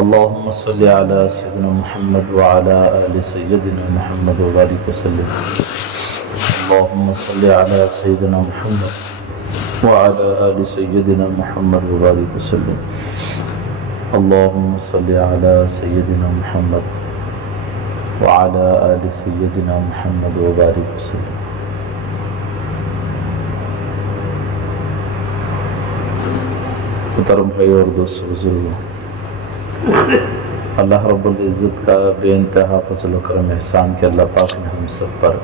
اللهم صل على سيدنا محمد وعلى آل سيدنا محمد وبارك وسلم. اللهم صل على سيدنا محمد وعلى آل سيدنا محمد وبارك وسلم. اللهم صل على سيدنا محمد وعلى آل سيدنا محمد وبارك وسلم. محترم بھائی اور دوستو بزرگوں، اللہ رب العزت کا بے انتہا فضل و کرم احسان کہ اللہ پاک نے ہم سب پر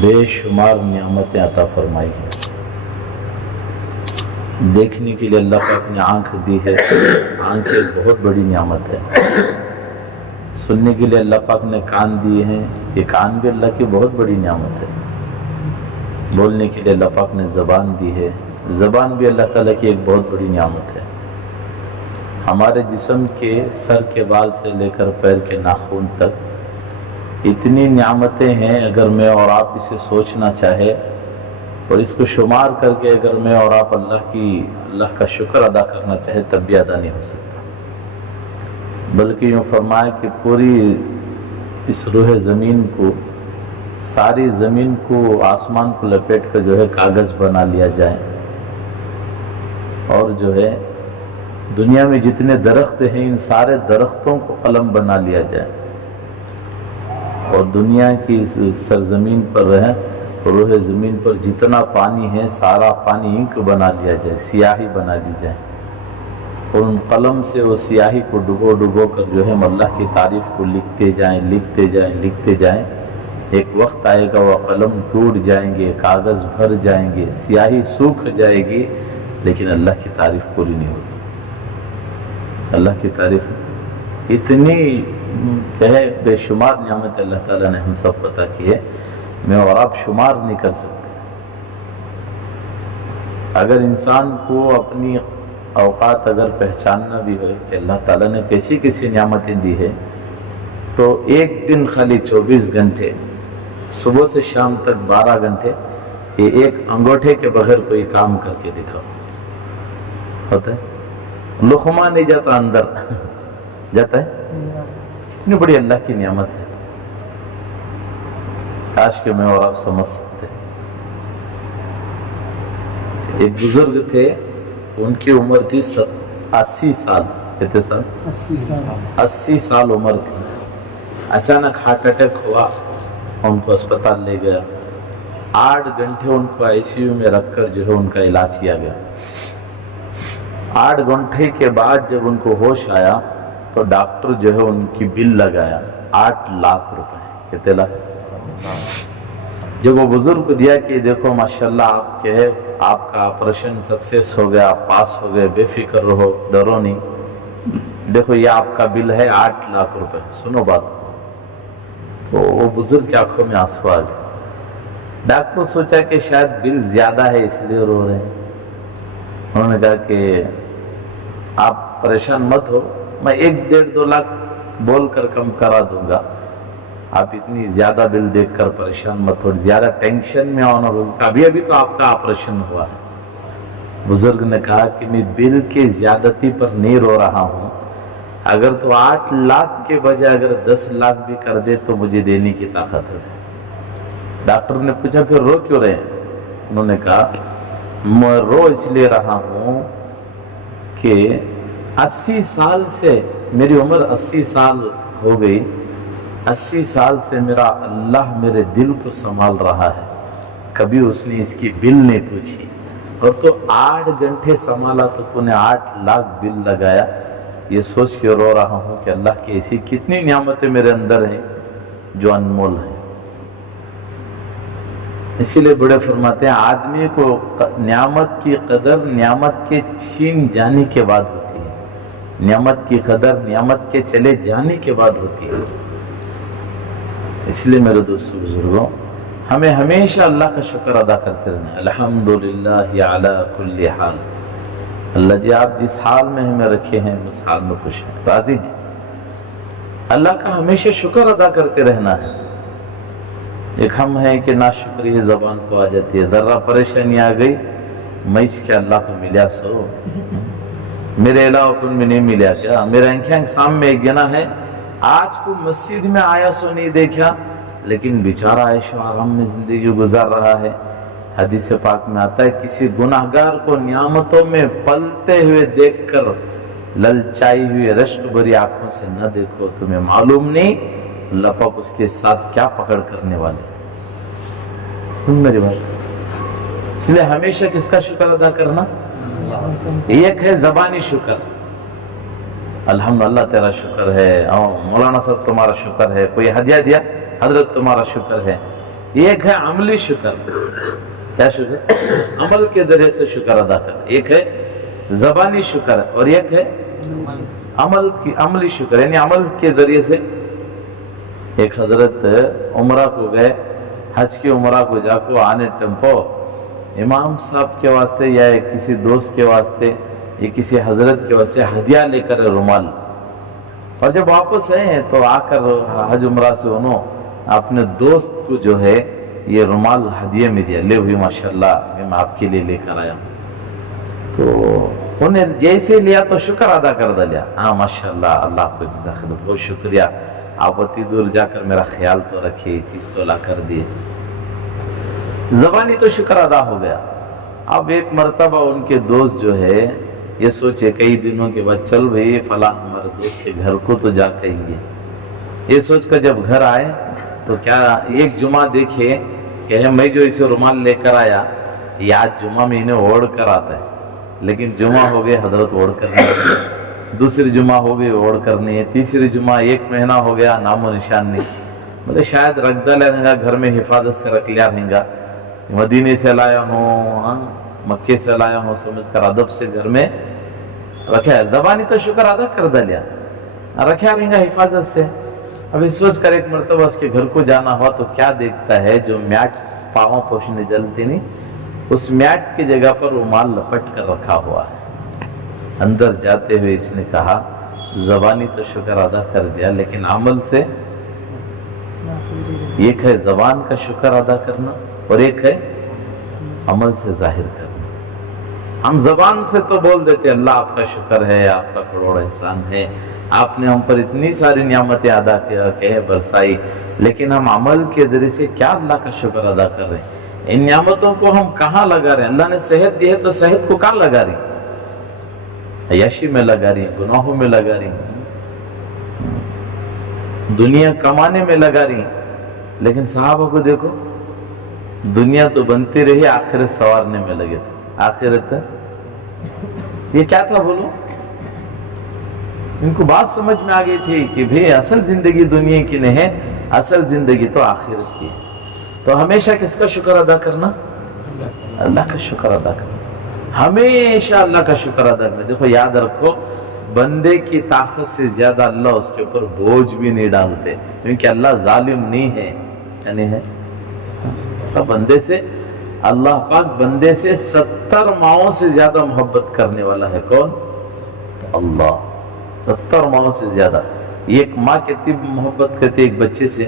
بے شمار نعمتیں عطا فرمائی ہیں. دیکھنے کے لیے اللہ پاک نے آنکھ دی ہے، آنکھ ایک بہت بڑی نعمت ہے. سننے کے لیے اللہ پاک نے کان دیے ہیں، یہ کان بھی اللہ کی بہت بڑی نعمت ہے. بولنے کے لیے اللہ پاک نے زبان دی ہے، زبان بھی اللہ تعالیٰ کی ایک بہت بڑی نعمت ہے. ہمارے جسم کے سر کے بال سے لے کر پیر کے ناخن تک اتنی نعمتیں ہیں، اگر میں اور آپ اسے سوچنا چاہے اور اس کو شمار کر کے اگر میں اور آپ اللہ کا شکر ادا کرنا چاہے تب بھی ادا نہیں ہو سکتا. بلکہ یوں فرمایا کہ پوری اس روح زمین کو، ساری زمین کو، آسمان کو لپیٹ کر جو ہے کاغذ بنا لیا جائے، اور جو ہے دنیا میں جتنے درخت ہیں ان سارے درختوں کو قلم بنا لیا جائے، اور دنیا کی سرزمین پر رہے روح زمین پر جتنا پانی ہے سارا پانی انک بنا لیا جائے، سیاہی بنا لی جائے، اور ان قلم سے وہ سیاہی کو ڈبو ڈبو کر جو ہے ہم اللہ کی تعریف کو لکھتے جائیں لکھتے جائیں لکھتے جائیں. ایک وقت آئے گا وہ قلم ٹوٹ جائیں گے، کاغذ بھر جائیں گے، سیاہی سوکھ جائے گی، لیکن اللہ کی تعریف پوری نہیں ہوگی. اللہ کی تعریف اتنی ہے، بے شمار نعمت اللہ تعالیٰ نے ہم سب کو عطا کی ہے، میں اور آپ شمار نہیں کر سکتے. اگر انسان کو اپنی اوقات اگر پہچاننا بھی ہو کہ اللہ تعالیٰ نے کیسی کیسی نعمتیں دی ہے، تو ایک دن خالی 24 گھنٹے صبح سے شام تک 12 گھنٹے یہ ایک انگوٹھے کے بغیر کوئی کام کر کے دکھاؤ. ہوتا ہے؟ لقمہ نہیں جاتا اندر جاتا ہے. اتنی بڑی اللہ کی نعمت ہے، کاش کہ میں اور آپ سمجھ سکتے. ایک بزرگ تھے، ان کی عمر تھی 80 سال. کتنے سال؟ 80 سال عمر تھی. اچانک ہارٹ اٹیک ہوا، ان کو اسپتال لے گیا. 8 گھنٹے ان کو ICU میں رکھ کر جو ہے ان کا علاج کیا گیا. 8 گھنٹے کے بعد جب ان کو ہوش آیا تو ڈاکٹر جو ہے ان کی بل لگایا 8 لاکھ روپے. کتنے لاکھ؟ جب وہ بزرگ کو دیا کہ دیکھو ماشاءاللہ آپ کا آپریشن سکسیس ہو گیا، آپ پاس ہو گئے، بے فکر رہو، ڈرو نہیں، دیکھو یہ آپ کا بل ہے 8 لاکھ روپے. سنو بات. تو وہ بزرگ کی آنکھوں میں آنسو آ گئے. ڈاکٹر سوچا کہ شاید بل زیادہ ہے اس لیے رو رہے ہیں. انہوں نے کہا کہ آپ پریشان مت ہو، میں 1-1.5-2 لاکھ بول کر کم کرا دوں گا. آپ اتنی زیادہ بل دیکھ کر پریشان مت ہو، زیادہ ٹینشن میں آنا ہوگا، ابھی تو آپ کا آپریشن ہوا ہے. بزرگ نے کہا کہ میں بل کے زیادتی پر نہیں رو رہا ہوں، اگر تو 8 لاکھ کے بجائے اگر 10 لاکھ بھی کر دے تو مجھے دینے کی طاقت ہے. ڈاکٹر نے پوچھا پھر رو کیوں رہے ہیں؟ انہوں نے کہا میں رو اس لیے رہا ہوں کہ 80 سال سے میری عمر 80 سال ہو گئی، 80 سال سے میرا اللہ میرے دل کو سنبھال رہا ہے، کبھی اس نے اس کی بل نہیں پوچھی، اور تو 8 گھنٹے سنبھالا تو تو نے 8 لاکھ بل لگایا. یہ سوچ کے رو رہا ہوں کہ اللہ کی ایسی کتنی نعمتیں میرے اندر ہیں جو انمول ہیں. اسی لیے بڑے فرماتے ہیں آدمی کو نعمت کی قدر نعمت کے چھین جانے کے بعد ہوتی ہے، نعمت کی قدر نعمت کے چلے جانے کے بعد ہوتی ہے. اس لیے میرے دوستو بزرگوں، ہمیں ہمیشہ اللہ کا شکر ادا کرتے رہنا. الحمدللہ علی کل حال. اللہ جی آپ جس حال میں ہمیں رکھے ہیں اس حال میں خوش ہیں، راضی ہیں. اللہ کا ہمیشہ شکر ادا کرتے رہنا ہے. ایک ہم ہیں کہ ناشکری زبان کو آ جاتی ہے، ذرا پریشانی آ گئی मैं क्या अल्लाह को मिला सो मेरे अलावा कुछ में नहीं मिला क्या? मेरे आंखें सामने एक जना है, आज को मस्जिद में आया सो नहीं देखा, लेकिन बेचारा ऐशो आराम में जिंदगी गुजार रहा है। हदीस पाक में आता है किसी गुनाहगार को नियामतों में पलते हुए देखकर ललचाई हुई रश्क भरी आंखों से न देखो, तुम्हें मालूम नहीं लपक उसके साथ क्या पकड़ करने वाले। सुन मेरी बात, इसलिए हमेशा किसका शुक्र अदा करना? एक है ज़बानी शुक्र, अल्हम्दुलिल्लाह तेरा शुक्र है, मौलाना साहब तुम्हारा शुक्र है, कोई हदिया दिया हजरत तुम्हारा शुक्र है। एक है अमली शुक्र, क्या शुक्र? अमल के जरिए से शुक्र अदा कर। एक है ज़बानी शुक्र और एक है अमली शुक्र, यानी अमल के जरिए से। एक हजरत उमरा को गए, हज की उमरा को जाको आने टेम्पो इमाम साहब के वास्ते या किसी दोस्त के वास्ते या किसी हजरत के वास्ते हदिया लेकर रुमाल, और जब वापस आए तो आकर हज उमरा से उन्होंने अपने दोस्त को जो है ये रुमाल हदिया में दिया, ले हुई माशाल्लाह मैं आपके लिए लेकर आया। तो उन्हें जैसे लिया तो शुक्र अदा कर दिया, हाँ माशाल्लाह अल्लाह को जज़ा खैर, बहुत शुक्रिया, आप अति दूर जाकर मेरा ख्याल तो रखिए, चीज तो ला कर दिए। ज़बानी तो शुक्र अदा हो गया। अब एक मर्तबा उनके दोस्त जो है ये सोचे कई दिनों के बाद, चल भाई फला हमारे दोस्त के घर को तो जा कहेंगे। ये सोच कर जब घर आए तो क्या एक जुमा देखे कि मैं जो इसे रुमाल लेकर आया ये आज जुमा में इन्हें ओढ़ कर आता है, लेकिन जुमा हो गए हजरत ओढ़ कर नहीं है, दूसरी जुमा हो गई ओढ़ कर नहीं है, तीसरी जुमा एक महीना हो गया नामो निशान नहीं। बोले शायद रख डाला रहेगा घर में, हिफाजत से रख लिया रहेगा, मदीने से लाया हूँ, मक्के से लाया हूँ, समझ कर अदब से घर में रखा। ज़बानी तो शुक्र अदा कर दिया, रखा रहेगा हिफाजत से। अभी सोच कर एक मरतबा उसके घर को जाना हुआ तो क्या देखता है, जो मैट पाँव पोछने जलती नहीं, उस मैट की जगह पर रुमाल लपट कर रखा हुआ है। अंदर जाते हुए इसने कहा ज़बानी तो शुक्र अदा कर दिया, लेकिन अमल से एक है ज़बान का शुक्र अदा करना और एक है अमल से जाहिर करना। हम ज़बान से तो बोल देते अल्लाह आपका शुक्र है, आपका करोड़ एहसान है, आपने हम पर इतनी सारी नियामतें अदा किया बरसाई, लेकिन हम अमल के जरिए से क्या अल्लाह का शुक्र अदा कर रहे हैं? इन नियामतों को हम कहाँ लगा रहे हैं? अल्लाह ने सेहत दी है तो सेहत को कहाँ लगा रही? अय्याशी में लगा रही, गुनाहों में लगा रही, दुनिया कमाने में लगा रही। लेकिन साहबों को देखो, दुनिया तो बनती रही, आखिरत संवारने में लगे थे। आखिरत ये क्या था बोलो? इनको बात समझ में आ गई थी कि भाई असल जिंदगी दुनिया की नहीं है, असल जिंदगी तो आखिरत की है। तो हमेशा किसका शुक्र अदा करना? अल्लाह का शुक्र अदा करना, हमेशा अल्लाह का शुक्र अदा करना। देखो याद रखो, बंदे की ताकत से ज्यादा अल्लाह उसके ऊपर बोझ भी नहीं डालते, क्योंकि अल्लाह जालिम नहीं है, यानी है तो बंदे से अल्लाह पाक बंदे से 70 माओं से ज्यादा मोहब्बत करने वाला है। कौन? अल्लाह। 70 माओं से ज्यादा। एक माँ कितनी मोहब्बत करती है एक बच्चे से,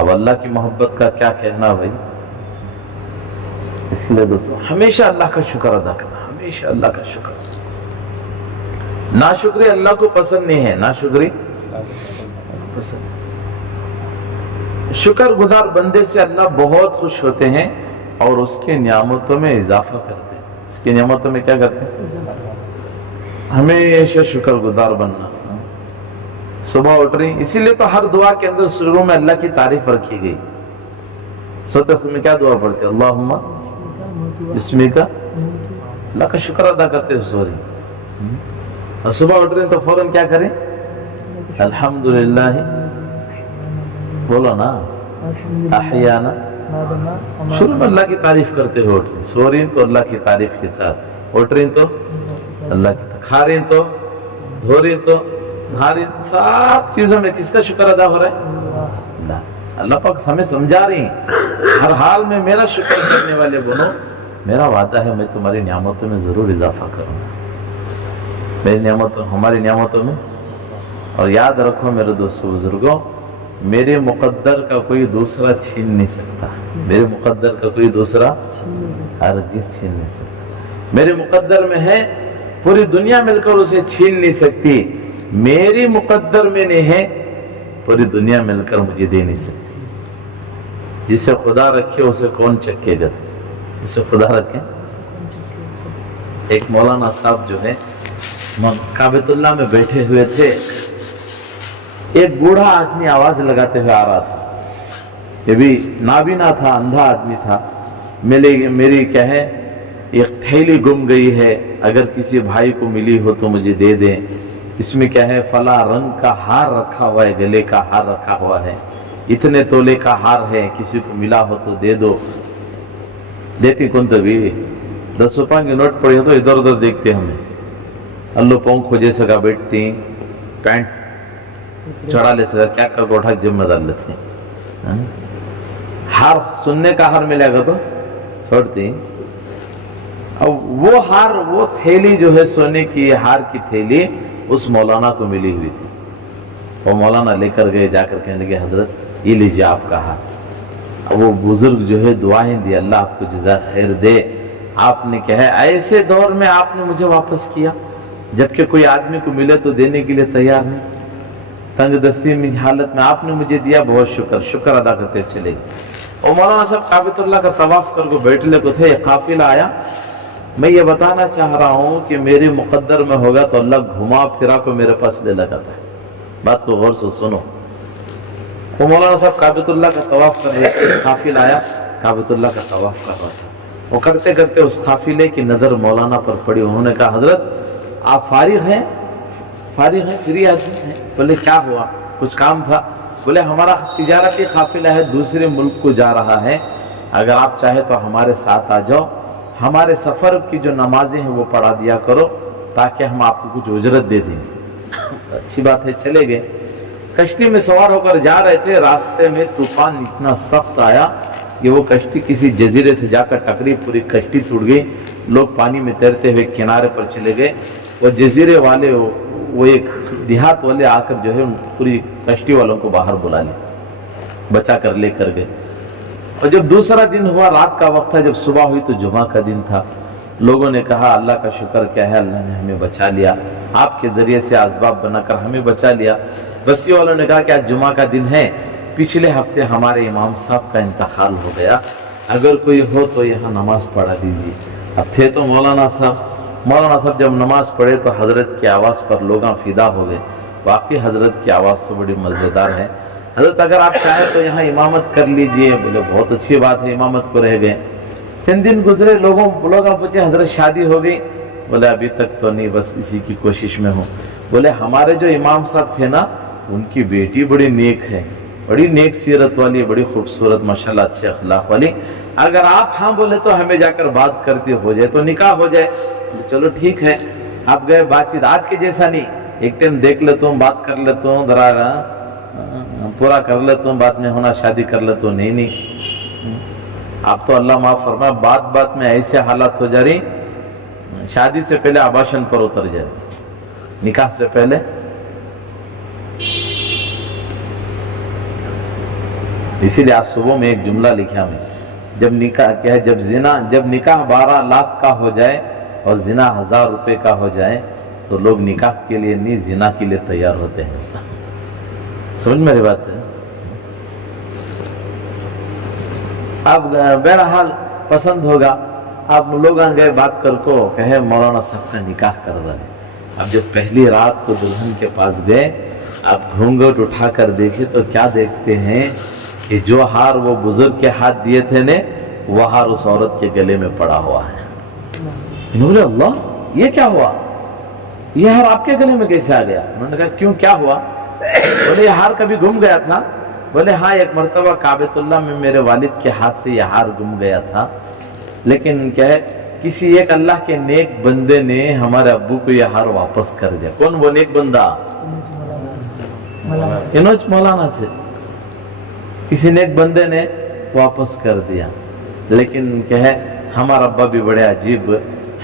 अब अल्लाह की मोहब्बत का क्या कहना भाई। इसलिए दोस्तों हमेशा अल्लाह का शुक्र अदा करना, हमेशा अल्लाह का शुक्र। नाशुक्री अल्लाह को पसंद नहीं है, नाशुक्री पसंद। शुक्र गुजार बंदे से अल्लाह बहुत खुश होते हैं और उसके नियामतों में इजाफा करते हैं। उसकी नियामतों में क्या करते हैं? हमेशा शुक्र गुजार बनना। सुबह उठ रही, इसीलिए तो हर दुआ के अंदर शुरू में अल्लाह की तारीफ रखी गई। सोते में क्या दुआ पढ़ते? अल्लाहुम्मा बिस्मिका, अल्लाह का शुक्र अदा करते हो सो रही। और सुबह उठ रहे तो फौरन क्या करें? अल्हम्दुलिल्लाह बोलो ना, अहयाना। शुरू में अल्लाह की तारीफ करते हो उठ रही, सो रही तो अल्लाह की तारीफ के साथ, उठ रही तो अल्लाह की, खा रही तो, धो रही तो, नहा, सब चीजों में किसका शुक्र अदा हो रहा है? अल्लाह पाक हमें समझा रही, हर हाल में मेरा शुक्र करने वाले बनो, मेरा वादा है मैं तुम्हारी नियामतों में जरूर इजाफा करूंगा, मेरी नियामतों, हमारी नियामतों में। और याद रखो मेरे दोस्तों बुजुर्गों, मेरे मुकद्दर का कोई दूसरा छीन नहीं सकता, मेरे मुकद्दर का कोई दूसरा हरगिज़ छीन नहीं सकता। میرے مقدر میں ہے, پوری دنیا مل کر اسے چھین نہیں سکتی, میری مقدر میں نہیں ہے, پوری دنیا مل کر مجھے دے نہیں سکتی. جسے خدا رکھے اسے کون چکے گا, جسے خدا رکھے. ایک مولانا صاحب جو ہے کعبۃ اللہ میں بیٹھے ہوئے تھے, ایک بوڑھا آدمی آواز لگاتے ہوئے آ رہا تھا. یہ بھی نابینا تھا, اندھا آدمی تھا. میری کیا ہے, ایک تھیلی گم گئی ہے, اگر کسی بھائی کو ملی ہو تو مجھے دے دیں. اس میں کیا ہے, فلاں رنگ کا ہار رکھا ہوا ہے, گلے کا ہار رکھا ہوا ہے, اتنے تولے کا ہار ہے, کسی کو ملا ہو تو دے دو. دیتی کون تبھی 10 روپے کے نوٹ پڑے ہو تو ادھر ادھر دیکھتے ہمیں, اللہ پاؤں کھوجے سکا بیٹھتی, پینٹ چڑھا لے سکا, کیا کر کوٹھا جب میں ڈال لیتے ہیں. ہار سننے کا ہار ملے گا تو چھوڑتی. اب وہ ہار, وہ تھیلی جو ہے سونے کی ہار کی تھیلی اس مولانا کو ملی ہوئی تھی. وہ مولانا لے کر گئے, جا کر کہنے لگے حضرت یہ لیجیے آپ کا ہار. وہ بزرگ جو ہے دعائیں دی, اللہ آپ کو جزا خیر دے, آپ نے کہا ایسے دور میں آپ نے مجھے واپس کیا, جبکہ کوئی آدمی کو ملے تو دینے کے لیے تیار نہیں. تنگ دستی میں حالت میں آپ نے مجھے دیا, بہت شکر, شکر ادا کرتے چلے گئے. اور مولانا صاحب کعبۃ اللہ کا طواف کر کو بیٹھنے کو تھے, ایک قافلہ آیا. میں یہ بتانا چاہ رہا ہوں کہ میرے مقدر میں ہوگا تو اللہ گھما پھرا کو میرے پاس لے لگاتا ہے. بات کو غور سے سنو. وہ مولانا صاحب کعبۃ اللہ کا طواف کر رہے تھے, قافلہ آیا, کعبۃ اللہ کا طواف کر رہا تھا. وہ کرتے کرتے اس قافلے کی نظر مولانا پر پڑی. انہوں نے کہا حضرت آپ فارغ ہیں؟ فارغ ہیں, فری آدمی ہیں. بولے کیا ہوا, کچھ کام تھا؟ بولے ہمارا تجارتی قافلہ ہے, دوسرے ملک کو جا رہا ہے, اگر آپ چاہیں تو ہمارے ساتھ آ جاؤ, ہمارے سفر کی جو نمازیں ہیں وہ پڑھا دیا کرو تاکہ ہم آپ کو کچھ اجرت دے دیں. اچھی بات ہے, چلے گئے. کشتی میں سوار ہو کر جا رہے تھے, راستے میں طوفان اتنا سخت آیا کہ وہ کشتی کسی جزیرے سے جا کر ٹکری, پوری کشتی ٹوٹ گئی. لوگ پانی میں تیرتے ہوئے کنارے پر چلے گئے. وہ جزیرے والے, وہ ایک دیہات والے آ کر جو ہے پوری کشتی والوں کو باہر بلا لے, بچا کر لے کر گئے. اور جب دوسرا دن ہوا, رات کا وقت تھا, جب صبح ہوئی تو جمعہ کا دن تھا. لوگوں نے کہا اللہ کا شکر کیا ہے, اللہ نے ہمیں بچا لیا, آپ کے ذریعے سے اسباب بنا کر ہمیں بچا لیا. بستی والوں نے کہا کہ آج جمعہ کا دن ہے, پچھلے ہفتے ہمارے امام صاحب کا انتقال ہو گیا, اگر کوئی ہو تو یہاں نماز پڑھا دیجیے. اب تھے تو مولانا صاحب جب نماز پڑھے تو حضرت کی آواز پر لوگ فدا ہو گئے. واقعی حضرت کی آواز تو بڑی مزیدار ہے. حضرت اگر آپ چاہیں تو یہاں امامت کر لیجئے. بولے بہت اچھی بات ہے, امامت کو رہ گئے. چند دن گزرے, لوگوں پوچھے حضرت شادی ہو گئی؟ بولے ابھی تک تو نہیں, بس اسی کی کوشش میں ہوں. بولے ہمارے جو امام صاحب تھے نا, ان کی بیٹی بڑی نیک ہے, بڑی نیک سیرت والی, بڑی خوبصورت, ماشاءاللہ اچھے اخلاق والی, اگر آپ ہاں بولے تو ہمیں جا کر بات کرتے ہو جائے تو نکاح ہو جائے. چلو ٹھیک ہے. آپ گئے, بات چیت آج کے جیسا نہیں, ایک ٹائم دیکھ لیتا ہوں, بات کر لیتا ہوں, ذرا پورا کر لیتا ہوں, بعد میں ہونا شادی کر لیتا ہوں. نہیں, آپ تو اللہ معاف فرمائے, بات میں ایسے حالات ہو جا رہی, شادی سے پہلے آباشن پر اتر جائے, نکاح سے پہلے. اسی لیے آج صبح میں ایک جملہ لکھا میں, جب نکاح کیا ہے, جب نکاح 12 لاکھ کا ہو جائے اور زنا 1000 روپے کا ہو جائے تو لوگ نکاح کے لیے نہیں, زنا کے لیے تیار ہوتے ہیں. سمجھ میری بات ہے؟ اب بہرحال پسند ہوگا, آپ لوگ گئے بات کر کو کہے مولانا صاحب کا نکاح کر دیں. اب جب پہلی رات کو دلہن کے پاس گئے, آپ گھونگھٹ اٹھا کر دیکھے تو کیا دیکھتے ہیں کہ جو ہار وہ بزرگ کے ہاتھ دیے تھے نے, وہ ہار اس عورت کے گلے میں پڑا ہوا ہے. انہوں نے اللہ یہ کیا ہوا, یہ ہار آپ کے گلے میں کیسے آ گیا؟ انہوں نے کہا کیوں, کیا ہوا؟ بولے یہ ہار کبھی گم گیا تھا؟ بولے ہاں, ایک مرتبہ کعبۃ اللہ میں میرے والد کے ہاتھ سے یہ ہار گم گیا تھا, لیکن کیا ہے کسی ایک اللہ کے نیک بندے نے ہمارے ابو کو یہ ہار واپس کر دیا. کون وہ نیک بندہ؟ انوج مولانا سے کسی نیک بندے نے واپس کر دیا. لیکن کیا ہے ہمارا ابا بھی بڑے عجیب,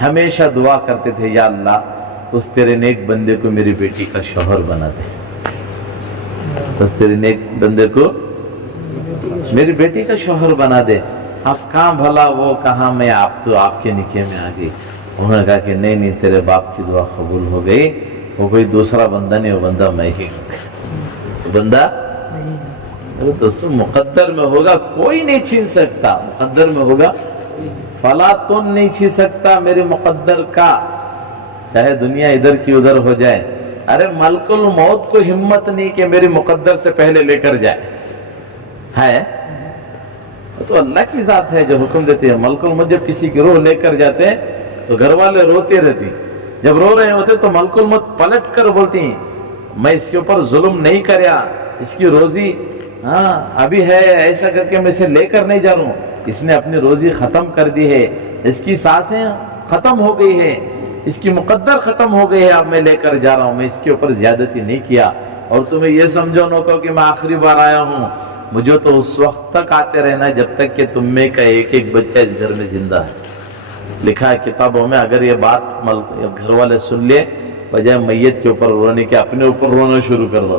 ہمیشہ دعا کرتے تھے, یا اللہ اس تیرے نیک بندے کو میری بیٹی کا شوہر بنا دے, اس تیرے نیک بندے کو میری بیٹی کا شوہر بنا دے. اب کہاں بھلا وہ کہاں, میں آپ تو آپ کے نکاح میں آ گئی. उन्होंने कहा कि नहीं नहीं, तेरे बाप की दुआ कबूल हो गई, वो कोई दूसरा बंदा नहीं, वो बंदा मैं ही हूं। बंदा दोस्तों मुकद्दर में होगा, कोई नहीं छीन सकता। मुकद्दर में होगा, फला तो नहीं छीन सकता मेरे मुकद्दर का, चाहे दुनिया इधर की उधर हो जाए। अरे मलकुल मौत को हिम्मत नहीं कि मेरी मुकद्दर से पहले लेकर जाए, है तो अल्लाह की जात है जो हुक्म देती है। मलकुल मौत जब किसी की रूह लेकर जाते हैं तो घर वाले रोते रहती, जब रो रहे होते तो मलकुल मौत पलट कर बोलती, मैं इसके ऊपर जुल्म नहीं करया, इसकी रोजी हाँ अभी है, ऐसा करके मैं इसे लेकर नहीं जा रहा हूँ, इसने अपनी रोजी खत्म कर दी है, इसकी सांसें खत्म हो गई है, इसकी मुकद्दर खत्म हो गई है, अब मैं लेकर जा रहा हूँ, मैं इसके ऊपर ज्यादती नहीं किया। और तुम्हें ये समझो न को कि मैं आखिरी बार आया हूँ, मुझे तो उस वक्त तक आते रहना जब तक कि तुम में का एक एक बच्चा इस घर में जिंदा है। लिखा है किताबों में, अगर ये बात घर वाले सुन लिए, बजाय मैयत के ऊपर रोने के अपने ऊपर रोना शुरू कर दो।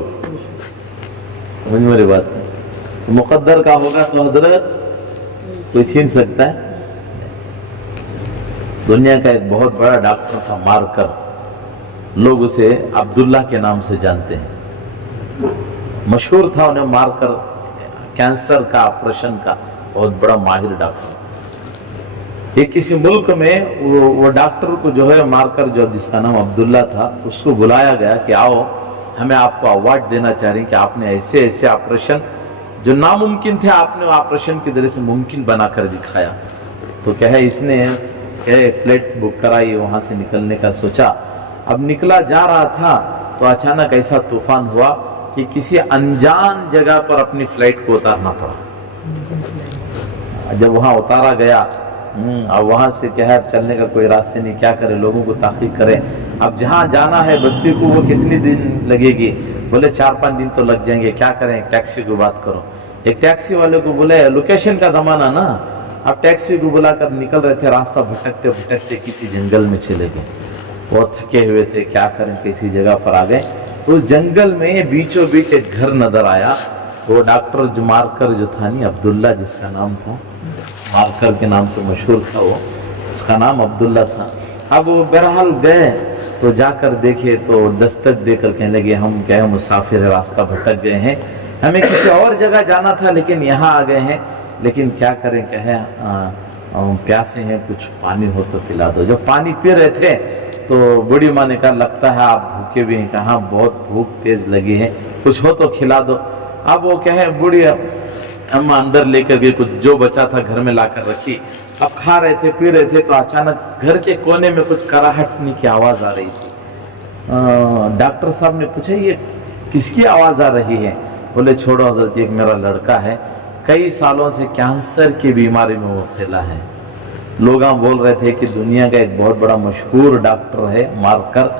समझ मेरी बात है, मुकद्दर का होगा तो हजरत कोई छीन सकता है। दुनिया का एक बहुत बड़ा डॉक्टर था मारकर, लोग उसे अब्दुल्ला के नाम से जानते हैं, मशहूर था, उन्हें मारकर कैंसर का ऑपरेशन का बहुत बड़ा माहिर डॉक्टर। ये किसी मुल्क में वो डॉक्टर को जो है मारकर, जो जिसका नाम अब्दुल्ला था, उसको बुलाया गया कि आओ हमें आपको अवार्ड देना चाह रहे हैं कि आपने ऐसे ऐसे ऑपरेशन जो नामुमकिन थे, आपने ऑपरेशन की तरह से मुमकिन बनाकर दिखाया। तो क्या है, इसने फ्लाइट बुक कराई, वहां से निकलने का सोचा। अब निकला जा रहा था तो अचानक ऐसा तूफान हुआ कि किसी अनजान जगह पर अपनी फ्लाइट को उतारना पड़ा। जब वहां उतारा गया, अब वहां से क्या है, चलने का कोई रास्ते नहीं, क्या करे, लोगों को ताकीद करें। अब जहां जाना है बस्ती को, वो कितनी दिन लगेगी? बोले 4-5 दिन तो लग जाएंगे, क्या करें, टैक्सी की बात करो। एक टैक्सी वाले को बोले, लोकेशन का जमाना ना, अब टैक्सी को बुलाकर निकल रहे थे, रास्ता भटकते भटकते किसी जंगल में चले गए। बहुत थके हुए थे, क्या करें, किसी जगह पर आ गए। उस जंगल में बीचों बीच एक घर नजर आया। वो डॉक्टर जो मारकर जो था नहीं, अब्दुल्ला जिसका नाम था, मारकर के नाम से मशहूर था वो, उसका नाम अब्दुल्ला था। अब वो बहरहाल गए तो जाकर देखे तो दस्तक देकर कहने लगे, हम क्या है, मुसाफिर है, रास्ता भटक गए हैं, हमें किसी और जगह जाना था लेकिन यहाँ आ गए हैं, लेकिन क्या करें, क्या है, प्यासे हैं, कुछ पानी हो तो पिला दो। जब पानी पी रहे थे तो बूढ़ी माँ ने कहा, लगता है आप भूखे भी हैं। कहा बहुत भूख तेज लगी है, कुछ हो तो खिला दो। अब वो क्या है, बूढ़ी अम्मा अंदर लेकर गई, कुछ जो बचा था घर में लाकर रखी। अब खा रहे थे, पी रहे थे, तो अचानक घर के कोने में कुछ कराहटने की आवाज आ रही थी। डॉक्टर साहब ने पूछा, ये किसकी आवाज आ रही है? बोले, छोड़ो हजरत, एक मेरा लड़का है, कई सालों से कैंसर की बीमारी में मुब्तला है। लोग बोल रहे थे कि दुनिया का एक बहुत बड़ा मशहूर डॉक्टर है मारकर,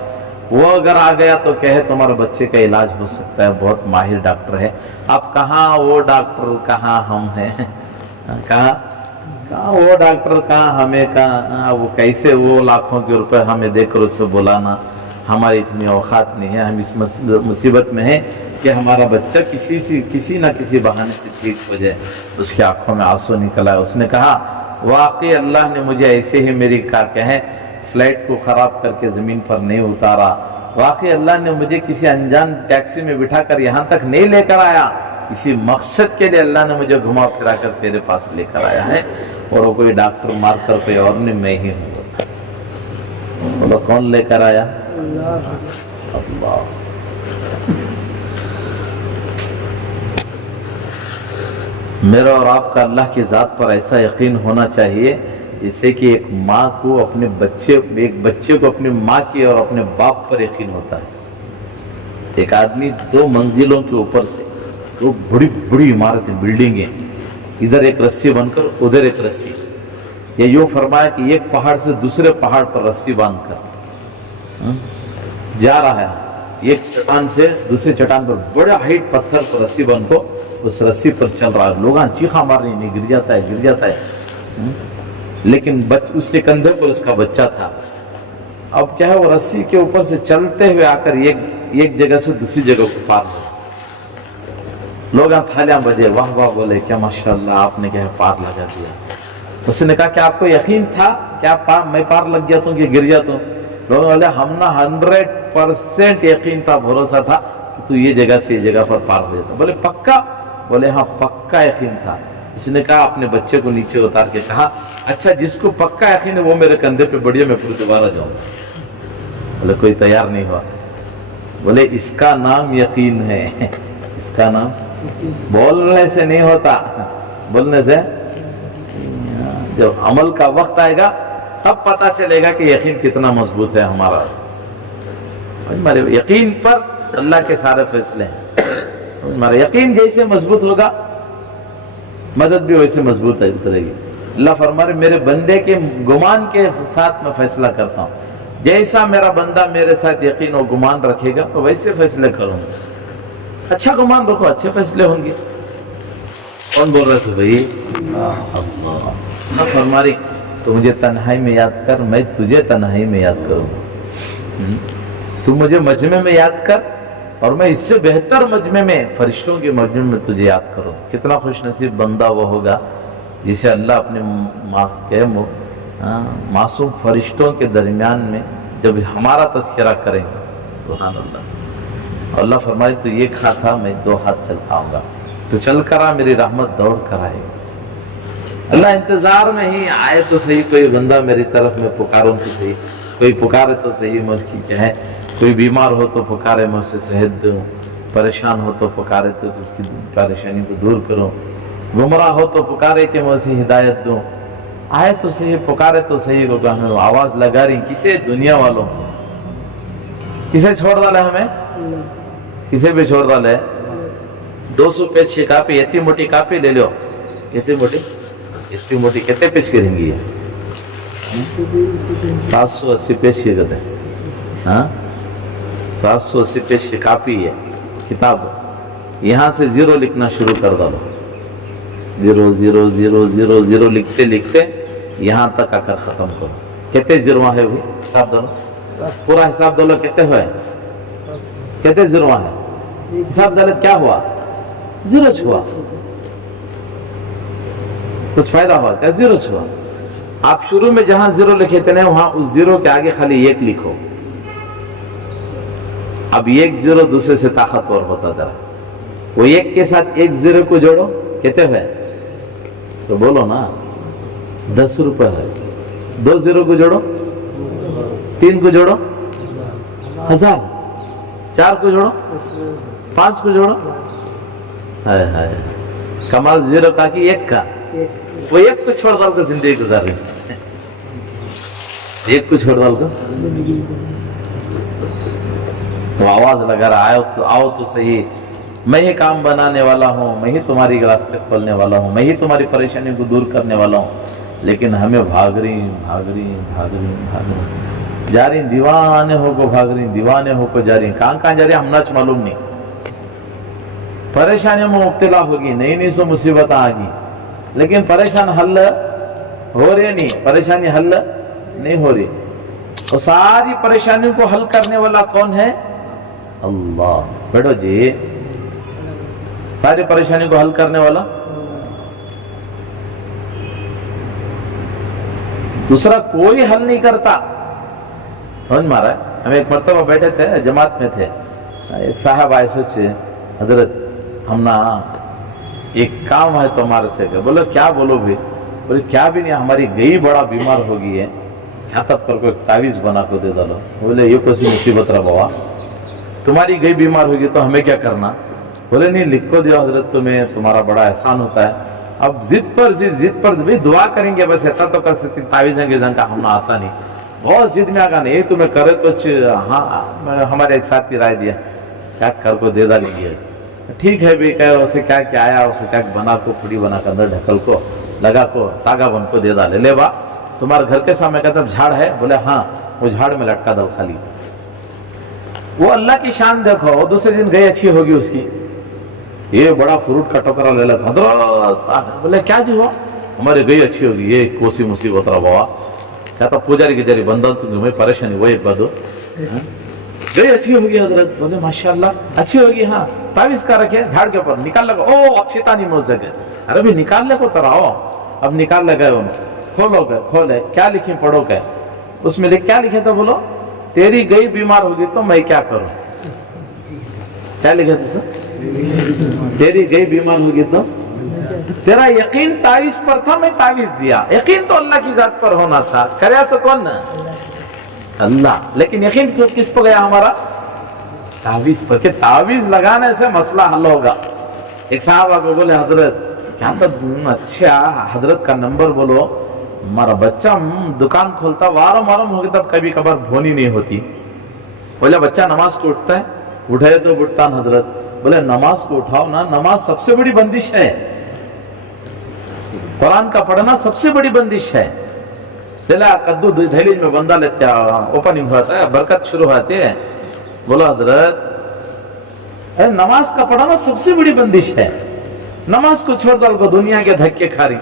वो अगर आ गया तो क्या है, तुम्हारे बच्चे का इलाज हो सकता है, बहुत माहिर डॉक्टर है। अब कहाँ वो डॉक्टर, कहाँ हम हैं, कहाँ वो डॉक्टर, कहाँ हमें, कहाँ वो, कैसे वो लाखों के रुपए हमें देकर उससे बुलाना, हमारी इतनी औकात नहीं है। हम इस मुसीबत में है कि हमारा बच्चा किसी ना किसी बहाने से ठीक हो जाए। उसकी आंखों में आंसू निकल आया। उसने कहा, वाकई अल्लाह ने मुझे ऐसे ही मेरी फ्लाइट को खराब करके जमीन पर नहीं उतारा, वाकई अल्लाह ने मुझे किसी अनजान टैक्सी में बिठाकर यहाँ तक नहीं लेकर आया, इसी मकसद के लिए अल्लाह ने मुझे घुमा फिरा कर तेरे पास लेकर आया है। और वो कोई डॉक्टर मारकर कोई और नहीं, मैं ही हूँ। बोलो, कौन लेकर आया? अल्लाह। मेरा और आपका अल्लाह की ज़ात पर ऐसा यकीन होना चाहिए जैसे कि एक माँ को अपने एक बच्चे को अपनी माँ की और अपने बाप पर यकीन होता है। एक आदमी 2 मंजिलों के ऊपर से, 2 बड़ी बड़ी इमारतें, बिल्डिंगें, इधर एक रस्सी बनकर उधर एक रस्सी, ये यूं फरमाया कि एक पहाड़ से दूसरे पहाड़ पर रस्सी बांधकर जा रहा है, एक चट्टान से दूसरे चट्टान पर बड़ा हाइट पत्थर पर रस्सी बंध को उस रस्सी पर चल रहा है। लोग चीखा मार रही, नहीं गिर जाता है, गिर जाता है। लेकिन उसके कंधे पर उसका बच्चा था। अब क्या है, वो रस्सी के ऊपर से चलते हुए आकर एक जगह से दूसरी जगह को पार हो। लोग थालियां बजे, वाह वाह बोले, क्या माशाल्लाह, आपने क्या है पार लगा दिया। اس نے کہا کہ آپ کو یقین تھا کہ میں پار لگ جاتا ہوں کہ گر جاتا ہوں؟ لوگوں بولے ہم نا 100% یقین تھا، بھروسہ تھا کہ تو یہ جگہ سے یہ جگہ پر پار ہو جاتا۔ بولے پکا؟ بولے ہاں پکا یقین تھا۔ اس نے کہا اپنے بچے کو نیچے اتار کے کہا اچھا جس کو پکا یقین ہے وہ میرے کندھے پہ بڑھیا، میں پوری دوبارہ جاؤں گا۔ بولے کوئی تیار نہیں ہوا۔ بولے اس کا نام یقین ہے، اس کا نام بولنے سے نہیں ہوتا، بولنے سے جب عمل کا وقت آئے گا تب پتا چلے گا کہ یقین کتنا مضبوط ہے ہمارا۔ ہمارے یقین پر اللہ کے سارے فیصلے ہیں۔ ہمارا یقین جیسے مضبوط ہوگا مدد بھی ویسے مضبوط رہے گی۔ اللہ فرما رہے میرے بندے کے گمان کے ساتھ میں فیصلہ کرتا ہوں، جیسا میرا بندہ میرے ساتھ یقین و گمان رکھے گا تو ویسے فیصلے کروں گا۔ اچھا گمان رکھو، اچھے فیصلے ہوں گے۔ کون بول رہے تھے بھائی؟ اللہ فرما رہی تو مجھے تنہائی میں یاد کر، میں تجھے تنہائی میں یاد کروں گا۔ تو مجھے مجمع میں یاد کر اور میں اس سے بہتر مجمع میں، فرشتوں کے مجمع میں تجھے یاد کروں۔ کتنا خوش نصیب بندہ وہ ہوگا جسے اللہ اپنے معصوم فرشتوں کے درمیان میں جب ہمارا تذکرہ کریں گے۔ سبحان اللہ۔ اللہ فرمائے تو یہ کھا تھا، میں 2 ہاتھ چل پاؤں گا، تو چل کر آ، میری رحمت دوڑ کر آئے گی۔ اللہ انتظار میں ہی آئے تو صحیح، کوئی بندہ میری طرف میں پکاروں تو صحیح، کوئی پکارے تو صحیح، میں اس کی کہے، کوئی بیمار ہو تو پکارے میں اسے صحت دوں، پریشان ہو تو پکارے تو اس کی پریشانی کو دور کروں، گمراہ ہو تو پکارے کہ میں اسے ہدایت دوں۔ آئے تو صحیح، پکارے تو صحیح، کو ہمیں آواز لگا رہی کسے؟ دنیا والوں۔ کسے چھوڑ ڈالے ہمیں؟ کسے بھی چھوڑ ڈالے؟ 200 پیج کی کاپی، اتنی موٹی کاپی لے لو، اتنی موٹی کتنے پیج کی رہیں گی؟ 780 پیج کی کہتے ہیں، ہاں 780 پیج کی کاپی ہے کتاب۔ یہاں سے 0 لکھنا شروع کر دو، 0 0 0 0 0 لکھتے لکھتے یہاں تک آ کر ختم کرو۔ کتنے 0 ہے وہ؟ حساب دو، پورا حساب دو، کتنے ہوئے؟ کتنے 0 ہے؟ حساب دو، کیا ہوا؟ 0 چھوا۔ کچھ فائدہ ہوا کیا؟ 0 چھوا۔ آپ شروع میں جہاں 0 لکھے تھے نا، وہاں اس 0 کے آگے خالی 1 لکھو۔ اب 1 0 دوسرے سے طاقتور ہوتا جا رہا، وہ 1 کے ساتھ 1 0 کو جوڑو، کہتے ہوئے تو بولو نا 10 روپے ہے۔ 2 0 کو جوڑو، 3 کو جوڑو 1000، 4 کو جوڑو 5 کو جوڑو، ہائے ہائے کمال 0 کا کہ 1 کا، وہ 1 کو چھوڑ ڈال کر زندگی گزار رہی، 1 کو چھوڑ ڈال کر وہ آواز لگا رہا، آؤ تو صحیح، میں ہی کام بنانے والا ہوں، میں ہی تمہاری راستے کھولنے والا ہوں، میں ہی تمہاری پریشانی کو دور کرنے والا ہوں۔ لیکن ہمیں بھاگ رہی جا رہی، دیوانے ہو کو بھاگ رہی، دیوانے ہو کو جا رہی، کہاں جا رہی ہم نہ معلوم نہیں۔ پریشانیوں میں مبتلا ہوگی، نئی سو مصیبت آگی، لیکن پریشان حل ہو رہے نہیں، پریشانی حل نہیں ہو رہی۔ اور ساری پریشانیوں کو حل کرنے والا کون ہے؟ اللہ۔ بیٹھو جی، ساری پریشانی کو حل کرنے والا دوسرا کوئی حل نہیں کرتا۔ سمجھ مارا؟ ہم ایک مرتبہ بیٹھے تھے، جماعت میں تھے، ایک صاحب آئے، سوچے حضرت ہم نا ایک کام ہے تمہارے سے، بولو کیا؟ بولو بھی، بولے کیا بھی نہیں، ہماری گئی بڑا بیمار ہو گئی ہے، کیا تب کر کو ایک تعویذ بنا کو دے ڈالو۔ بولے یہ کوئی مصیبت رہا بابا، تمہاری گئی بیمار ہوگی تو ہمیں کیا کرنا؟ بولے نہیں لکھ کو دیا حضرت، تمہیں تمہارا بڑا احسان ہوتا ہے۔ اب ضد پر بھی دعا کریں گے، بس اتنا تو کر سکتے، تعویذیں کے کا ہم نے آتا نہیں، بہت ضد میں آگا نہیں تمہیں کرے تو ہاں ہمارے ایک ساتھی رائے دیا کیا کر کو دے ڈالیں گے، ٹھیک ہے بھی، کہ اسے کیا کیا آیا، اسے کیا بنا کو پھڑی بنا کر اندر ڈھکل کو لگا کو تاگا بن کو دے ڈالے، لے با تمہارے گھر کے سامنے کہتا جھاڑ ہے؟ بولے ہاں، وہ جھاڑ میں لٹکا دو خالی۔ وہ اللہ کی شان دیکھو، وہ دوسرے دن گئی اچھی ہوگی اس کی، یہ بڑا فروٹ کا ٹوکرا لے لگا، حضرت بولے کیا جی ہوا؟ ہماری گئی اچھی ہوگی، یہ کوسی مصیبت رہا بابا، کہتا پوجاری کی جاری بندہ تمہیں پریشانی وہ ایک بدو گئی اچھی ہوگی حضرت۔ بولے ماشاءاللہ اچھی ہوگی، ہاں تعویذ کا رکھے جھاڑ کے اوپر، نکال لگا، او اکشتا نہیں موز جگہ، ارے بھی نکال لے کو تراؤ، اب نکال لگا انہوں، खोले, क्या लिखे पढ़ो क्या, उसमें क्या लिखे था बोलो, तेरी गई बीमार होगी तो मैं क्या करूं, क्या लिखा था सर, तेरी गई बीमार होगी तो, तेरा यकीन तावीज पर था, मैं तावीज दिया, यकीन तो अल्लाह की जात पर होना था, करे ऐसा कौन ना, अल्लाह, लेकिन यकीन किस पर गया हमारा, तावीज पर, कि तावीज लगाने से मसला हल होगा। एक साहब को बोले हजरत क्या तो अच्छा हजरत का नंबर बोलो, हमारा बच्चा दुकान खोलता वारम वारम होगी तब कभी कभार भोनी नहीं होती, बोले बच्चा नमाज को उठता है, उठे तो उठता हजरत, बोले नमाज को उठाओ ना, नमाज सबसे बड़ी बंदिश है, कुरान का पढ़ना सबसे बड़ी बंदिश है, चला कद्दू झैली में बंदा लेते ओपनिंग होता है, बरकत शुरू होती है, बोलो हजरत नमाज का पढ़ना सबसे बड़ी बंदिश है, नमाज को छोड़ दो को दुनिया के धक्के खा रही।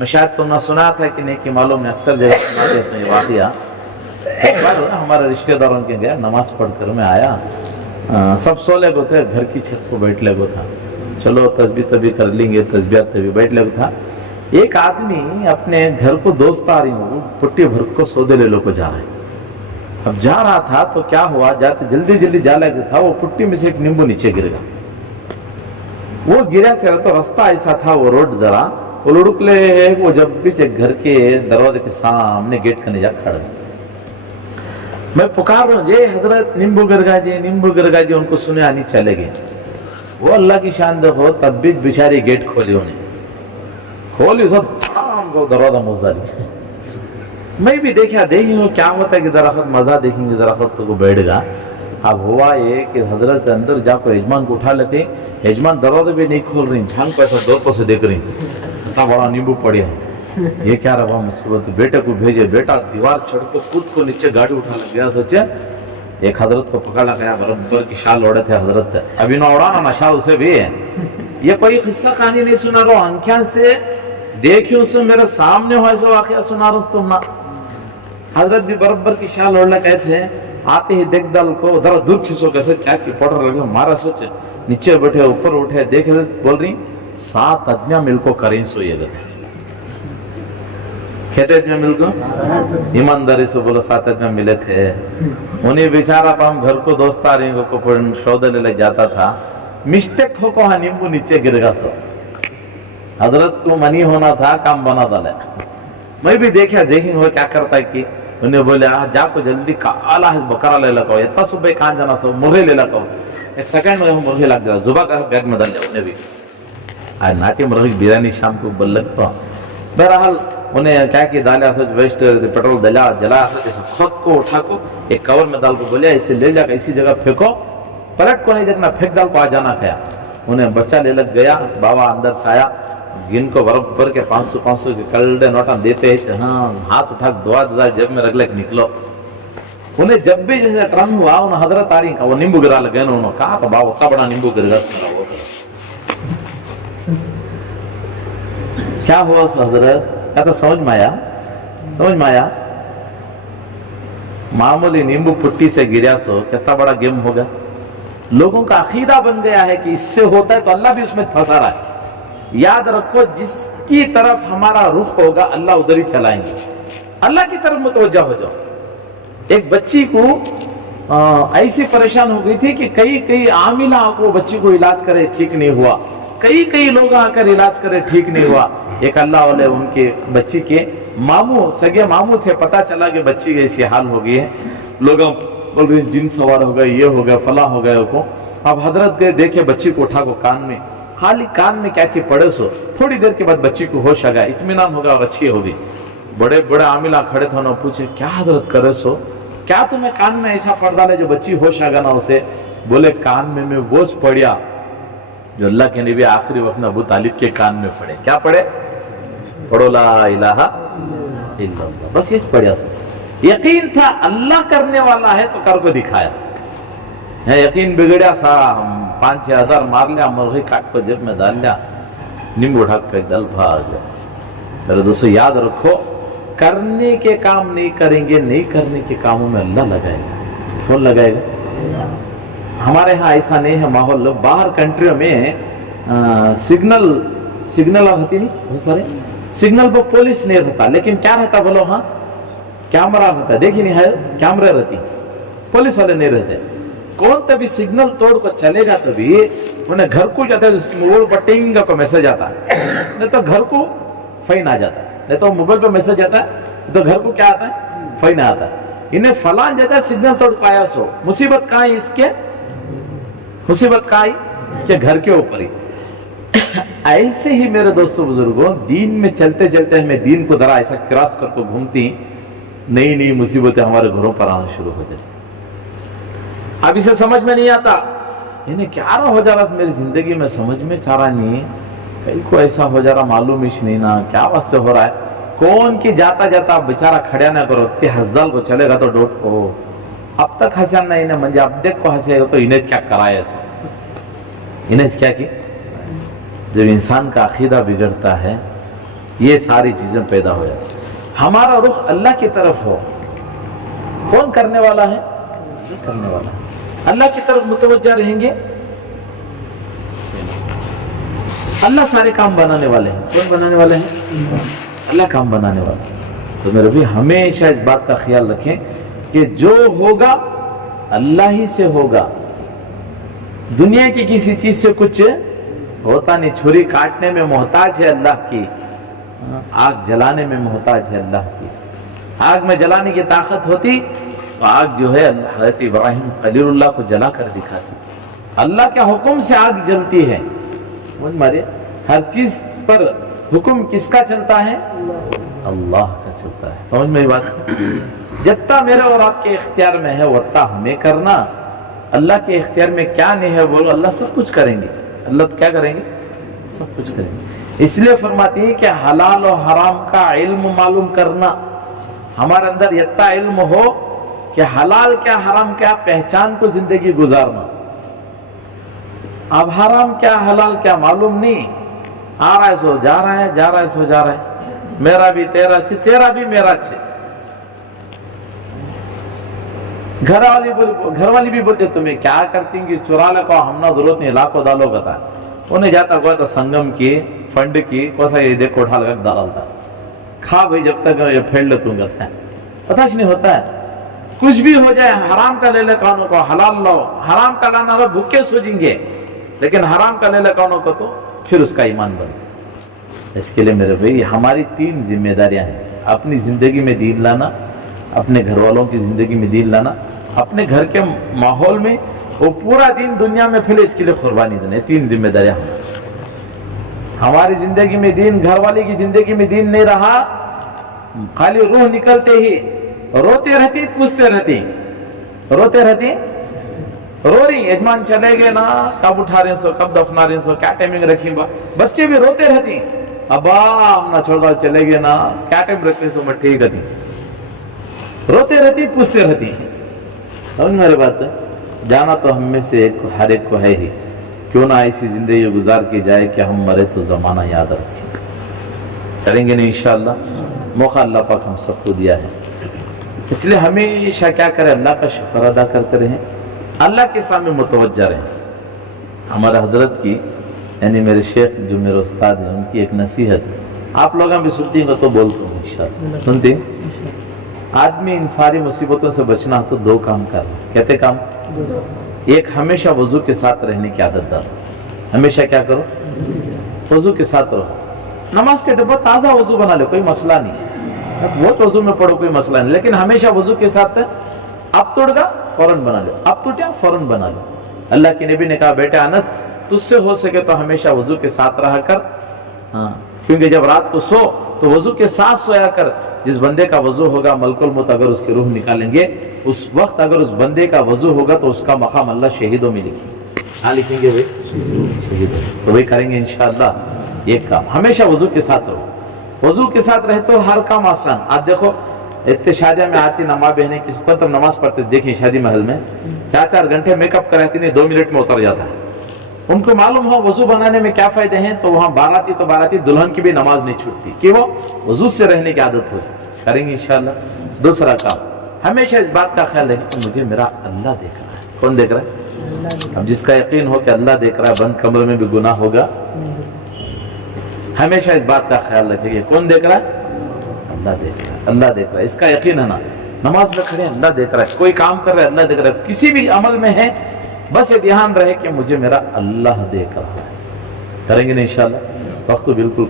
मैं शायद तुमने सुना था कि नहीं कि मालूम नहीं, अक्सर जगह सुना देते हैं वाकया। एक बार हमारे रिश्तेदारों के गया, नमाज पढ़कर मैं आया, सब सोले को थे, घर की छत को बैठ ले को था, चलो तस्बीह तभी कर लेंगे, तस्बीहात तभी बैठ ले को था। एक आदमी अपने घर को दोस्त आ रही हूँ, पुट्टी भर को सौदे ले लो को जा रहा है। अब जा रहा था तो क्या हुआ, जाते जल्दी जल्दी जा लगा था, वो पुट्टी में से एक नींबू नीचे गिर गया, वो गिरा से तो रास्ता ऐसा था, वो रोड जरा वो लुढ़कले, वो जब भी घर के दरवाजे के सामने गेट करने जा खड़ा, मैं पुकार रहा हूँ जे हजरत नींबू गिर गया जी, नींबू गिर गया जी, उनको सुने आनी चले गए, वो अल्लाह की शान देखो, तब भी बेचारी गेट खोली, उन्हें खोली सब दरवाजा मुजारी, मैं भी देखा देखी क्या होता है कि दरअसल मजा देखेंगे, दरअसल को बैठ गया। अब हुआ ये कि हजरत अंदर जाकर यजमान को उठा लेते, यजमान दरवाजे भी नहीं खोल रही, झांक पैसा दो पर से देख रही, इतना बड़ा नींबू पड़े है, ये क्या रहा मुसीबत, बेटे को भेजे, बेटा दीवार चढ़ के कूद को नीचे गाड़ी उठा लग गया, सोचे एक हजरत को पकड़ा गया, बराबर की शाल ओढ़े थे हजरत, अभी ना उड़ाना ना शाल उसे भी है, ये कोई किस्सा कहानी नहीं सुना रहा, आंखियां से देखी उसे मेरे सामने हुआ ऐसा वाकया सुना रहा तुम ना। हजरत भी बराबर की शाल ओढ़ने गए थे, आते ही देख दल को जरा दूर खींचो, कैसे क्या की पड़ रहा, मारा सोचे नीचे बैठे ऊपर उठे, देखे बोल रही 7 आदमियां मिलको करें सो ये कहते आदमियां मिलको, ईमानदारी से बोलो 7 आदमियां मिले थे, उन्हें बेचारा हम घर को दोस्त आ रही को सौदे ले लग जाता था, मिस्टेक हो को हाँ नींबू नीचे गिरेगा, सो हजरत को मनी होना था, काम बना डाले। मैं भी देखा देखेंगे क्या करता है कि उन्हें बोले जाको जल्दी काला है बकरा ले लगाओ, इतना सुबह कहाँ जाना, सब मुर्गे ले लगाओ, एक सेकंड में मुर्गे लग जाओ, जुबा का बैग में डाल जाओ, उन्हें भी आज नाटी मुर्गी बिरयानी शाम को बल्लक तो बहरहाल उन्हें क्या कि डाला सोच वेस्ट पेट्रोल जला जैसे खुद को उठा को एक कवर में डाल को बोले इसे ले जाकर इसी जगह फेंको, पलट को नहीं देखना, फेंक डाल को आ जाना खाया, उन्हें बच्चा ले लग गया, बाबा अंदर से आया, गिन को बराबर के 500 के कलडे नोटा देते हैं, हाँ हाथ उठा दुआ जब में रख ले निकलो, उन्हें जब भी जैसे टर्न हुआ उन्हें हजरत आ रही का वो नींबू गिरा लगे, उन्होंने कहा तो बाबा उतना बड़ा नींबू गिर गया, क्या हुआ उस हजरत, क्या तो समझ में आया, मामूली नींबू पुट्टी से गिरा सो कितना बड़ा गेम होगा, लोगों का अकीदा बन गया है कि इससे होता है तो अल्लाह भी उसमें फंसा रहा है। याद रखो जिसकी तरफ हमारा रुख होगा अल्लाह उधर ही चलाएंगे, अल्लाह की तरफ मुतवज्जा हो जाओ। एक बच्ची को ऐसी परेशान हो गई थी कि कई आमिला को बच्ची को इलाज करे ठीक नहीं हुआ, कई लोग आकर इलाज करे ठीक नहीं हुआ, एक अल्लाह वाले उनके बच्ची के मामू सगे मामू थे, पता चला कि बच्ची की ऐसी हाल हो गई है, लोग बोल रहे जिन सवार हो गए, ये हो गया, फला हो गया को। अब हजरत गए देखे बच्ची को उठा को कान में, खाली कान में क्या कि पड़े सो, थोड़ी देर के बाद बच्ची को होश आ गया, इत्मीनान होगा और अच्छी होगी। बड़े बड़े आमिला खड़े थे, उन्होंने पूछे क्या हजरत करे सो, क्या तुम्हें कान में ऐसा पड़ डाले जो बच्ची होश आ गया ना उसे, बोले कान में वो पड़िया जो अल्लाह के नबी आखिरी वक्त में अबू तालिब के कान में पड़े, क्या पड़े, पढ़ो ला इलाहा इल्लल्लाह, बस ये पढ़िया सो। यकीन था अल्लाह करने वाला है तो कर को दिखाया है, यकीन बिगड़िया सा 5-6 हज़ार मार लिया, मुर्गी काट को जेब में डाल लिया, नींबू ढक कर दल भाग गया। मेरे दोस्तों याद रखो, करने के काम नहीं करेंगे, नहीं करने के कामों में अल्लाह लगाएगा। कौन लगाएगा? हमारे यहाँ ऐसा नहीं है माहौल। बाहर कंट्रियों में सिग्नल होती नहीं, बहुत सारे सिग्नल पर पुलिस नहीं रहता, लेकिन क्या रहता बोलो? हाँ, कैमरा रहता। देखिए नहीं है, कैमरा रहती, पुलिस वाले नहीं रहते। कौन तभी सिग्नल तोड़ कर चलेगा तभी उन्हें घर को जाता है, मोबाइल पर टिंग का मैसेज आता है, नहीं तो घर को फाइन आ जाता है, नहीं तो मोबाइल पर मैसेज आता है तो घर को क्या आता है? फाइन आता है। इन्हें फलान जगह सिग्नल तोड़ पाया सो मुसीबत कहाँ है इसके? मुसीबत कहाँ आई? इसके घर के ऊपर ही। ऐसे ही मेरे दोस्तों बुजुर्गों, दीन में चलते चलते हमें दीन को जरा ऐसा क्रॉस करके घूमती, नई नई मुसीबतें हमारे घरों पर आना शुरू हो जाती। अब इसे समझ में नहीं आता, इन्हें क्या हो जा रहा मेरी जिंदगी में, समझ में चाह रहा नहीं, कहीं को ऐसा हो जा रहा मालूम ही नहीं ना क्या वास्ते हो रहा है। कौन की जाता जाता बेचारा खड़ा ना करो, ते हसदाल को चलेगा तो डोट को अब तक हंसा ना इन्हें, मंजे अब देख को हंसेगा तो इन्हें क्या कराया, इन्हें क्या की? जब इंसान का अकीदा बिगड़ता है ये सारी चीजें पैदा हो जाती। हमारा रुख अल्लाह की तरफ हो, कौन करने वाला है? करने वाला अल्लाह की तरफ मुतवज्जा रहेंगे, अल्लाह सारे काम बनाने वाले हैं। कौन बनाने वाले हैं? अल्लाह काम बनाने वाले। तो मेरे भी हमेशा इस बात का ख्याल रखें कि जो होगा अल्लाह ही से होगा, दुनिया की किसी चीज से कुछ होता नहीं। छुरी काटने में मोहताज है अल्लाह की, आग जलाने में मोहताज है अल्लाह की। आग में जलाने की ताकत होती तो आग जो है हज़रत इब्राहिम खलीलुल्लाह को जला कर दिखाती। अल्लाह के हुक्म से आग जलती है। मारे हर चीज पर हुक्म किसका चलता है? अल्लाह का चलता है। समझ में बात? जितना मेरे और आपके इख्तियार में है उतना हमें करना, अल्लाह के इख्तियार में क्या नहीं है बोलो, अल्लाह सब कुछ करेंगे। अल्लाह तो क्या करेंगे? सब कुछ करेंगे। इसलिए फरमाती है कि हलाल और हराम का इल्म मालूम करना, हमारे अंदर इतना इल्म हो कि हलाल क्या हराम क्या पहचान को जिंदगी गुजारना। अब हराम क्या हलाल क्या मालूम नहीं, आ रहा है सो जा रहा है, जा रहा है सो जा रहा है, मेरा भी तेरा अच्छे, तेरा भी मेरा अच्छे। घर वाली भी बोलते तुम्हें क्या करती कि चुरा लो को हमना जरूरत नहीं, लाखों डालो कथा उन्हें जाता हुआ तो संगम की फंड की कोसा ये देखो उठा लगा डालता खा भाई जब तक ये फेल ले तूंगा पता नहीं होता है। कुछ भी हो जाए हराम का ले ले कानों को हलाल लो, हराम का लाना लो भूखे सूझेंगे, लेकिन हराम का ले ले कानों को तो फिर उसका ईमान बनता। इसके लिए मेरे भाई हमारी 3 जिम्मेदारियां हैं। अपनी जिंदगी में दीन लाना, अपने घर वालों की जिंदगी में दीन लाना, अपने घर के माहौल में वो पूरा दिन दुनिया में फैले इसके लिए कुर्बानी देना। 3 जिम्मेदारियां हमारी जिंदगी में दीन, घर वाले की जिंदगी में दीन नहीं रहा, खाली रूह निकलते ही रोती रहती, पूछते रहती, रोते रहती, रो रही यजमान चले गए ना, कब उठा रहे सो, कब दफना रहे सो, क्या टाइमिंग रखी बा। बच्चे भी रोते रहती, अब्बा ना छोड़ चले गए ना, क्या टाइम रखे सो, मैं ठीक थी, रोते रहती, पूछते रहती। समझ मेरे बात? जाना तो हम में से हर एक को है ही, क्यों ना ऐसी जिंदगी गुजार की जाए कि हम मरे तो जमाना याद रखें। करेंगे नहीं इंशाअल्लाह, मौका अल्लाह पाक हम सबको दिया है। इसलिए हमेशा क्या करें, अल्लाह का शुक्र अदा करते रहें, अल्लाह के सामने मुतवज्जा रहें। हमारे हजरत की यानी मेरे शेख जो मेरे उस्ताद हैं उनकी एक नसीहत आप लोग भी सुनती हैं तो बोलता हूँ इंशाअल्लाह। सुनते आदमी इन सारी मुसीबतों से बचना तो 2 काम कर, कहते काम, एक हमेशा वजू के साथ रहने की आदत डालो। हमेशा क्या करो? वजू के साथ रहो। नमाज के डब्बा ताजा वजू बना लो, कोई मसला नहीं, बहुत वजू में पढ़ो कोई मसला नहीं, लेकिन हमेशा वजू के साथ अब तोड़गा फौरन बना लो, अब टूटा फौरन बना लो। अल्लाह के नबी ने कहा बेटा अनस तुझसे हो सके तो हमेशा वजू के साथ रहा कर, क्योंकि जब रात को सो तो वजू के साथ सोया कर। जिस बंदे का वजू होगा मलकुल मौत अगर उसकी रूह निकालेंगे उस वक्त अगर उस बंदे का वजू होगा तो उसका मकाम अल्लाह शहीदों में लिखेंगे। हाँ लिखेंगे भाई शहीदों, तो वही करेंगे इंशाअल्लाह। एक काम हमेशा वजू के साथ रहो, वजू के साथ रहे तो हर काम आसान। आप देखो इतने शादियां में आती नमा बहने किसी को तब नमाज पढ़ते देखिए शादी महल में 4-4 घंटे मेकअप कराती नहीं, 2 मिनट में उतर जाता है। उनको मालूम हो वजू बनाने में क्या फायदे हैं, तो वहां बाराती दुल्हन की भी नमाज नहीं छूटती कि वो वजू से रहने की आदत हो। करेंगे इंशाअल्लाह। दूसरा काम हमेशा इस बात का ख्याल रखें कि मुझे मेरा अल्लाह देख रहा है। कौन देख रहा है? अब जिसका यकीन हो कि अल्लाह देख रहा है, बंद कमरे में भी गुनाह होगा, ہمیشہ اس بات کا خیال رکھیں کہ کون دیکھ رہا ہے؟ اللہ دیکھ رہا ہے، اللہ دیکھ رہا ہے، اس کا یقین ہے نا. نماز میں کھڑے ہیں اللہ دیکھ رہا ہے، کوئی کام کر رہے ہیں اللہ دیکھ رہا ہے، کسی بھی عمل میں ہے بس یہ دھیان رہے کہ مجھے میرا اللہ دیکھ رہا ہے. کریں گے نا انشاءاللہ. وقت تو بالکل